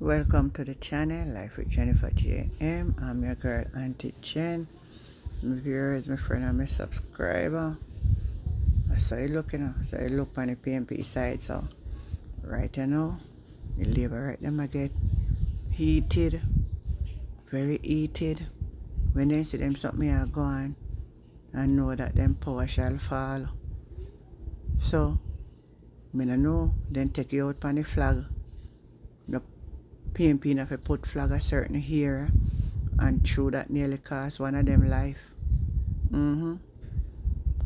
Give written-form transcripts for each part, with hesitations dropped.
Welcome to the channel, Life with Jennifer JM. I'm your girl, Auntie Jen. My viewers, my friend, and my subscriber. I saw you looking, so you look on the PNP side, so right now, the Labourite them I get heated, very heated. When they see them something are gone, I know that them power shall fall. So, I don't know, then take you out on the flag. The PNP have to put flag a certain here, and through that nearly cost one of them life. And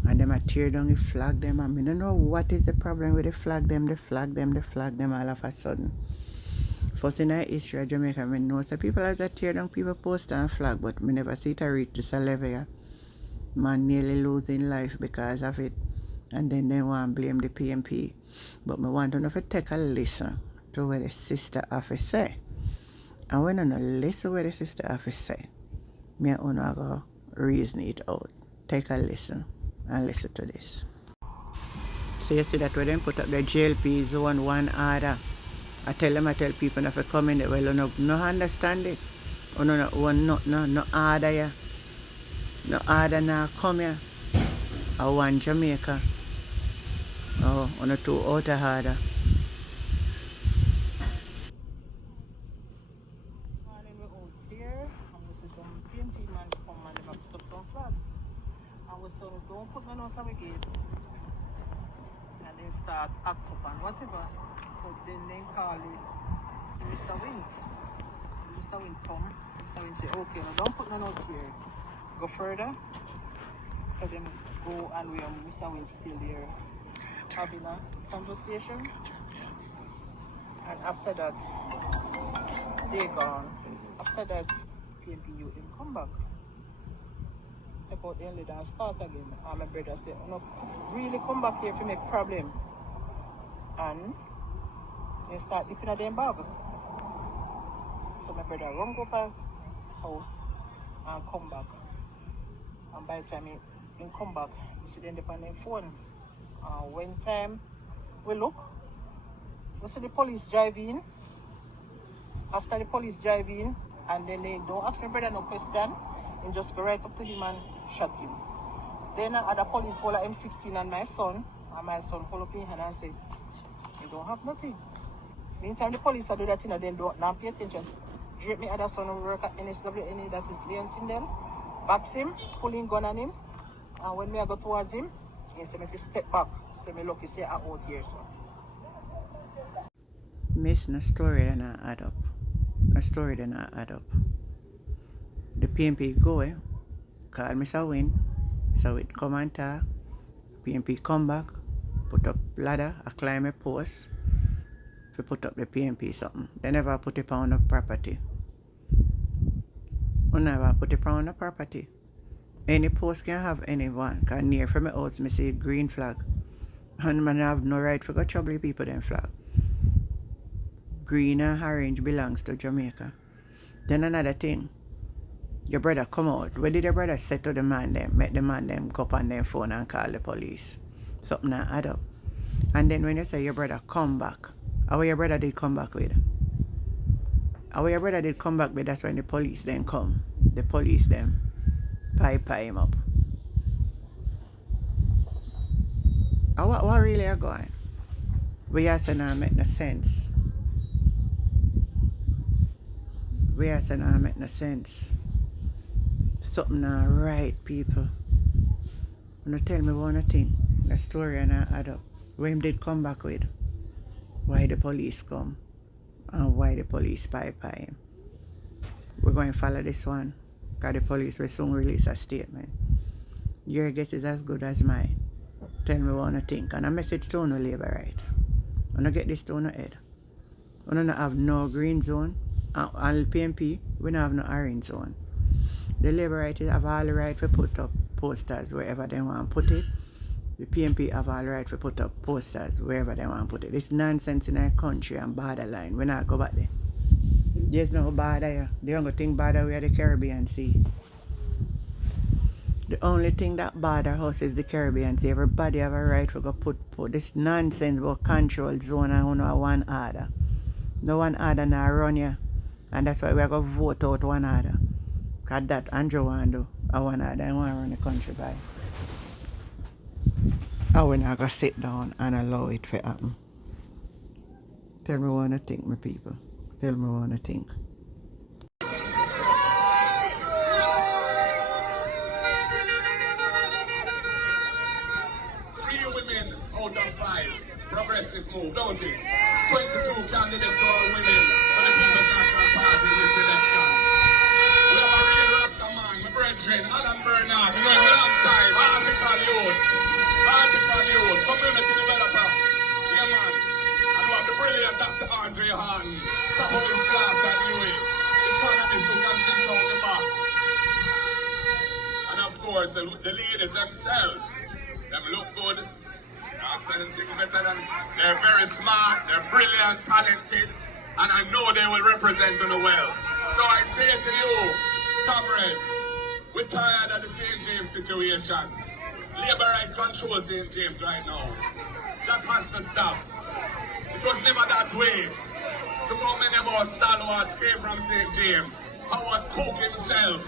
them a tear down the flag them, and I don't know what is the problem with the flag them all of a sudden. First in the history of Jamaica, I know some people are just tear down people poster and flag, but I never see it reach this level here. Man nearly losing life because of it, and then they want to blame the PNP. But I want to take a listen to what the sister have to say. And when I listen to what the sister have to say, me and Una go reason it out. Take a listen and listen to this. So you see that when them put up the JLP zone 1 order, I tell people not to come in there, well, you no understand this. You no order here. No order now come here. I want Jamaica. Oh, on a 2 out of order. Morning, we're out here, and we see some PNP man come and they have put up some flags. And we say, don't put none out of the gate. And they start act up and whatever. So then they call it Mr. Wind. Mr. Wind come. Mr. Wind say, okay, now don't put none out here. Go further. So then go and we are Mr. Wind still there having a conversation. And after that, they gone. After that, PNP youth him come back. Take out the leader and start again. And my brother said, no, really come back here to make problem. And they start dipping at them bag. So my brother run go back house and come back. And by the time he come back, he see them on their phone. When time we look, we see the police drive in. After the police drive in, and then they don't ask my brother no question, and just go right up to him and shot him. Then the police hold M16 and my son pull up in hand and say, you don't have nothing. Meantime the police do that thing and then don't not pay attention. Drape me other son who work at NSWNA, that is Leon them, box him, pulling gun on him, and when me I go towards him, he say me if step back. So me lucky say I out here, so. Miss no story that not add up. No story that not add up. The PNP go call Mr. Win. Mr. Win come and talk. PNP come back, put up ladder, I climb a post to put up the PNP something. They never put it on the property. They never put it on the property. Any post can have anyone, because near from my house, I see green flag. And man have no right to go trouble people them flag. Green and orange belongs to Jamaica. Then another thing, your brother come out. What did your brother say to the man them? Make the man them go up on their phone and call the police. Something not add up. And then when you say your brother come back, how your brother did come back with? How your brother did come back with, that's when the police then come. The police them pipe him up. What really are going? We are saying not make no sense. We are saying not make no sense. Something not right, people. You tell me one thing. The story not add up. When him did come back with? Why the police come? And why the police pipe him? We're going to follow this one. Because the police will soon release a statement. Your guess is as good as mine. Tell me what you think. And a message to no Labourite. You don't get this to no head. We don't have no green zone. And PNP, we don't have no orange zone. The Labourite have all the right to put up posters wherever they want to put it. The PNP have all the right to put up posters wherever they want to put it. It's nonsense in our country and borderline. We not go back there. There's no border here. The only thing border we are the Caribbean Sea. The only thing that bother us is the Caribbean Sea. Everybody have a right to go put this nonsense about control zone and one order. No one other now run you. And that's why we're going to vote out one other. Because that Andrew want to do. I one other. I want to run the country by. And we're not going to sit down and allow it to happen. Tell me what you think, my people. Tell me what you think. Out of 5, progressive move, don't it? 22 candidates are women for the People's National Party in this election. We have a real Rasta man, my brethren, Alan Bernard, we know him a long time, article youth, community developer. Yeah man, and we have the brilliant Dr. Andre Harton, top of his class at UA, economist who can think out the box. And of course, the leaders themselves, them look good. They're very smart, they're brilliant, talented, and I know they will represent us well. So I say to you, comrades, we're tired of the St. James situation. Labourite controls St. James right now. That has to stop. It was never that way. Look how many of our stalwarts came from St. James. Howard Cook himself,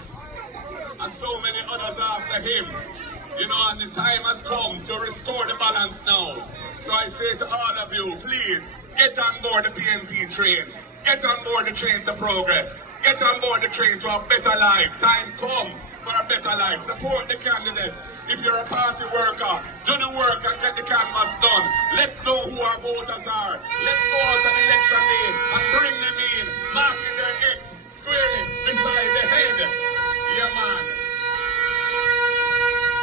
and so many others after him. You know, and the time has come to restore the balance now. So I say to all of you, please, get on board the PNP train. Get on board the train to progress. Get on board the train to a better life. Time come for a better life. Support the candidates. If you're a party worker, do the work and get the canvas done. Let's know who our voters are. Let's go out on election day and bring them in, marking their X squarely beside the head. Yeah, man.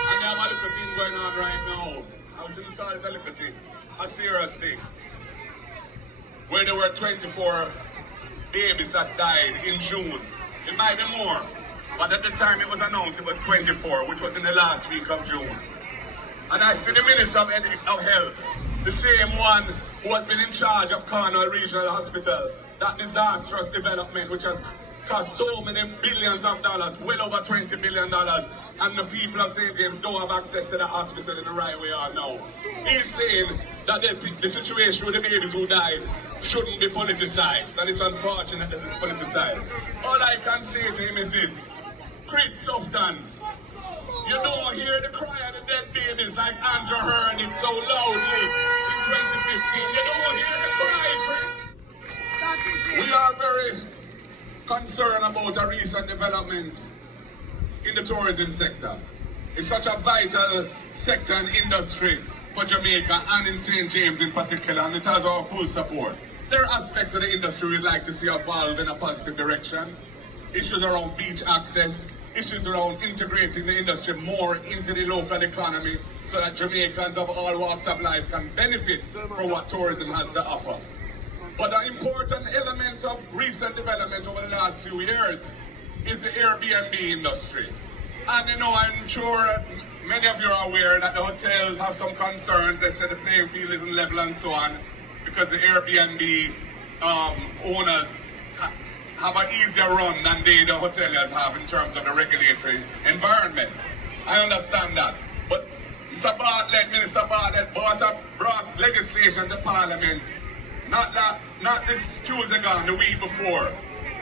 And they have a little thing going on right now. I shouldn't call it a little thing. A serious thing. Where there were 24 babies that died in June. It might be more. But at the time it was announced, it was 24, which was in the last week of June. And I see the Minister of Health, the same one who has been in charge of Cornwall Regional Hospital, that disastrous development which has cost so many billions of dollars, well over $20 billion, and the people of St. James don't have access to the hospital in the right way or now. He's saying that the situation with the babies who died shouldn't be politicized, and it's unfortunate that it's politicized. All I can say to him is this: Chris Tufton, you don't hear the cry of the dead babies like Andrew heard it so loudly in 2015. You don't hear the cry, Chris. We are very concerned about a recent development in the tourism sector. It's such a vital sector and industry for Jamaica and in St. James in particular, and it has our full support. There are aspects of the industry we'd like to see evolve in a positive direction. Issues around beach access, issues around integrating the industry more into the local economy so that Jamaicans of all walks of life can benefit from what tourism has to offer. But an important element of recent development over the last few years is the Airbnb industry. And you know, I'm sure many of you are aware that the hotels have some concerns. They say the playing field isn't level and so on, because the Airbnb owners have an easier run than the hoteliers have in terms of the regulatory environment. I understand that. But Minister Bartlett brought legislation to Parliament not this Tuesday gone, the week before.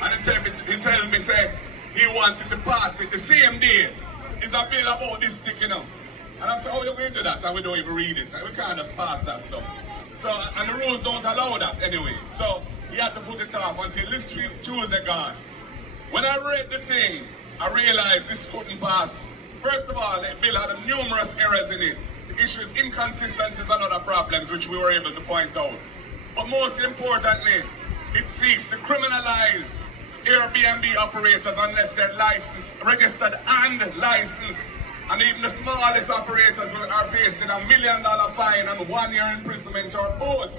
And he tells me, say, he wanted to pass it the same day. It's a bill about this stick, you know. And I said, how are you going to do that? And we don't even read it. We can't just pass that stuff. So, and the rules don't allow that anyway. So, he had to put it off until this week, Tuesday gone. When I read the thing, I realized this couldn't pass. First of all, the bill had numerous errors in it. The issues, inconsistencies and other problems which we were able to point out. But most importantly, it seeks to criminalize Airbnb operators unless they're licensed, registered and licensed. And even the smallest operators are facing $1 million fine and 1 year imprisonment or both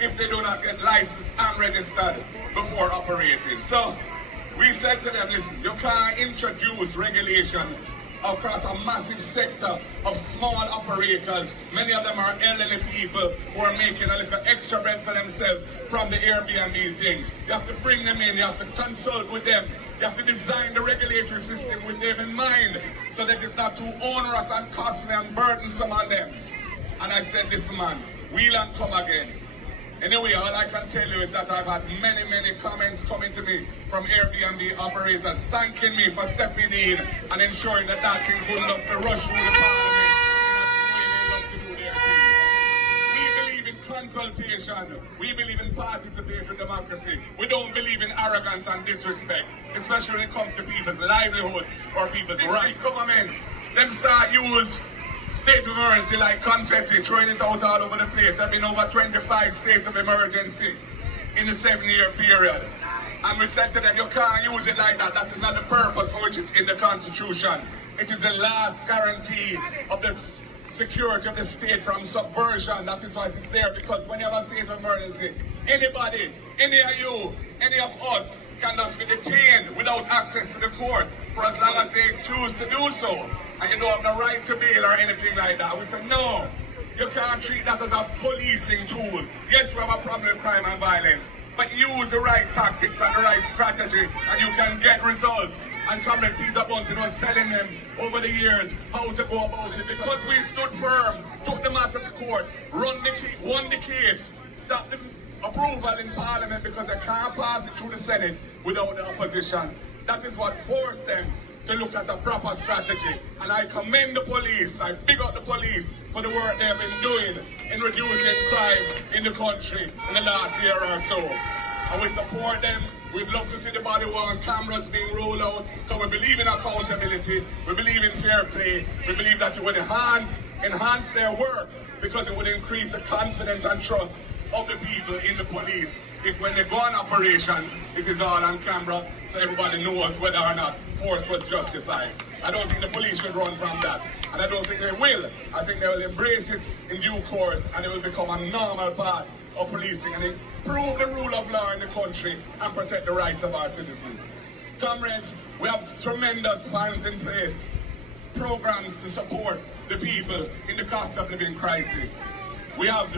if they do not get licensed and registered before operating. So we said to them, listen, you can't introduce regulation across a massive sector of small operators. Many of them are elderly people who are making a little extra bread for themselves from the Airbnb thing. You have to bring them in, you have to consult with them, you have to design the regulatory system with them in mind so that it's not too onerous and costly and burdensome on them. And I said, listen man, wheel and come again. Anyway, all I can tell you is that I've had many comments coming to me from Airbnb operators thanking me for stepping in and ensuring that that thing wouldn't have to rush through the parliament in a way they love to do their thing. We believe in consultation. We believe in participatory democracy. We don't believe in arrogance and disrespect, especially when it comes to people's livelihoods or people's rights. Government, them start use state of emergency like confetti, throwing it out all over the place. There have been over 25 states of emergency in a 7-year period. And we said to them, you can't use it like that. That is not the purpose for which it's in the Constitution. It is the last guarantee of the security of the state from subversion. That is why it's there, because when you have a state of emergency, anybody, any of you, any of us can just be detained without access to the court for as long as they choose to do so. And you don't have the right to bail or anything like that. We say, no, you can't treat that as a policing tool. Yes, we have a problem with crime and violence, but use the right tactics and the right strategy and you can get results. And Comrade Peter Bunting was telling them over the years how to go about it, because we stood firm, took the matter to court, won the case, stopped the approval in Parliament because they can't pass it through the Senate without the opposition. That is what forced them to look at a proper strategy. And I commend the police, I big up the police for the work they have been doing in reducing crime in the country in the last year or so. And we support them. We'd love to see the body-worn cameras being rolled out, because we believe in accountability, we believe in fair play, we believe that it would enhance their work, because it would increase the confidence and trust of the people in the police. If when they go on operations, it is all on camera, so everybody knows whether or not force was justified. I don't think the police should run from that, and I don't think they will. I think they will embrace it in due course, and it will become a normal part of policing and improve the rule of law in the country and protect the rights of our citizens. Comrades, we have tremendous plans in place, programs to support the people in the cost of living crisis. We have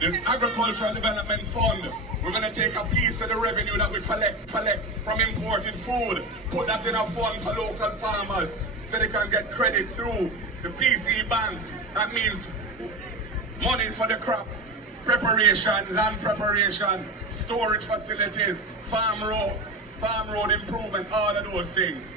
the Agricultural Development Fund. We're going to take a piece of the revenue that we collect from imported food, put that in a fund for local farmers so they can get credit through the PC banks. That means money for the crop preparation, land preparation, storage facilities, farm road improvement, all of those things.